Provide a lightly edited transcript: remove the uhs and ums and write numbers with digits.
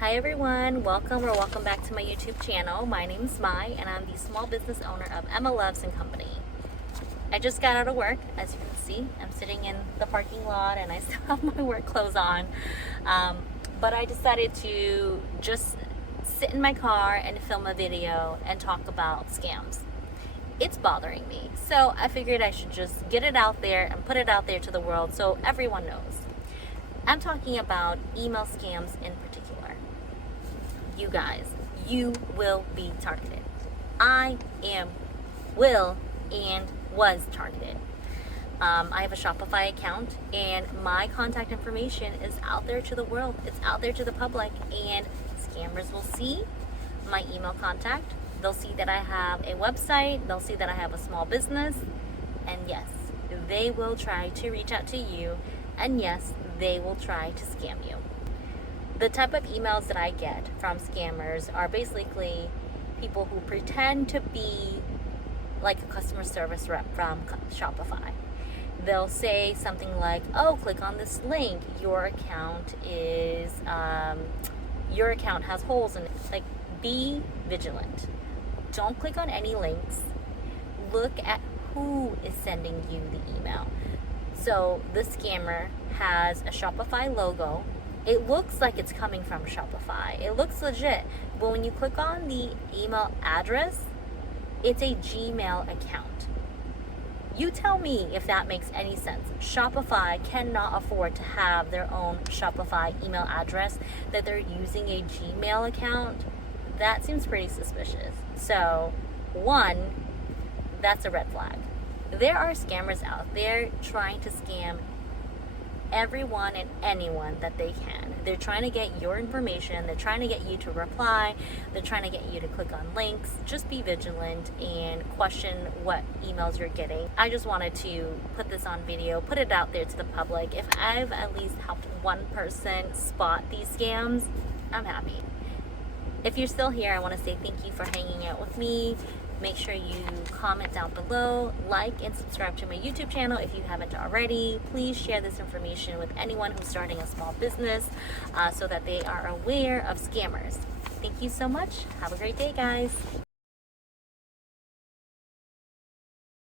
Hi everyone, welcome back to my YouTube channel. My name is Mai and I'm the small business owner of Emma Loves and Company. I just got out of work. As you can see, I'm sitting in the parking lot and I still have my work clothes on. But I decided to just sit in my car and film a video and talk about scams. It's bothering me, so I figured I should just get it out there and put it out there to the world so everyone knows. I'm talking about email scams in particular. You guys, you will be targeted. Will and was targeted. I have a Shopify account and my contact information is out there to the world. It's out there to the public, and scammers will see my email contact. They'll see that I have a website. They'll see that I have a small business. And yes, they will try to reach out to you. And yes, they will try to scam you. The type of emails that I get from scammers are basically people who pretend to be like a customer service rep from Shopify. They'll say something like, oh, click on this link. Your account has holes in it. Like, be vigilant. Don't click on any links. Look at who is sending you the email. So the scammer has a Shopify logo. It looks like it's coming from Shopify. It looks legit. But when you click on the email address, it's a Gmail account. You tell me if that makes any sense. Shopify cannot afford to have their own Shopify email address, that they're using a Gmail account. That seems pretty suspicious. So, one, that's a red flag. There are scammers out there trying to scam everyone and anyone that they can. They're trying to get your information. They're trying to get you to reply. They're trying to get you to click on links. Just be vigilant and question what emails you're getting. I just wanted to put this on video, put it out there to the public. If I've at least helped one person spot these scams, I'm happy. If you're still here, I want to say thank you for hanging out with me. Make sure you comment down below, like and subscribe to my YouTube channel if you haven't already. Please share this information with anyone who's starting a small business so that they are aware of scammers. Thank you so much. Have a great day, guys.